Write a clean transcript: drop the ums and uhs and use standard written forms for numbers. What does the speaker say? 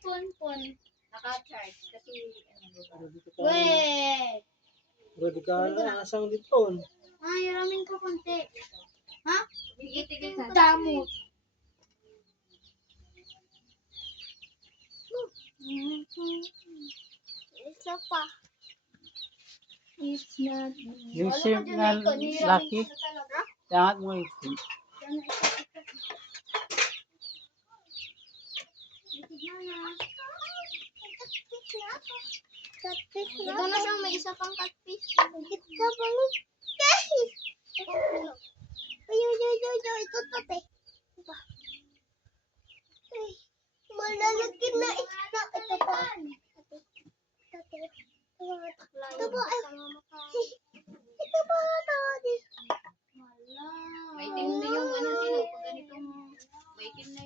pon. Naka-charge kasi Weh! Ready ka na, asang dito. Ay, ramin ko konti. Ha? tigil sa Damot. Isa pa. It's not me. Yung shape nga laki, yangat mo ito. Catfish na. Ito na siya, may isa pang catfish. Ito pang catfish. Ay, ito tote.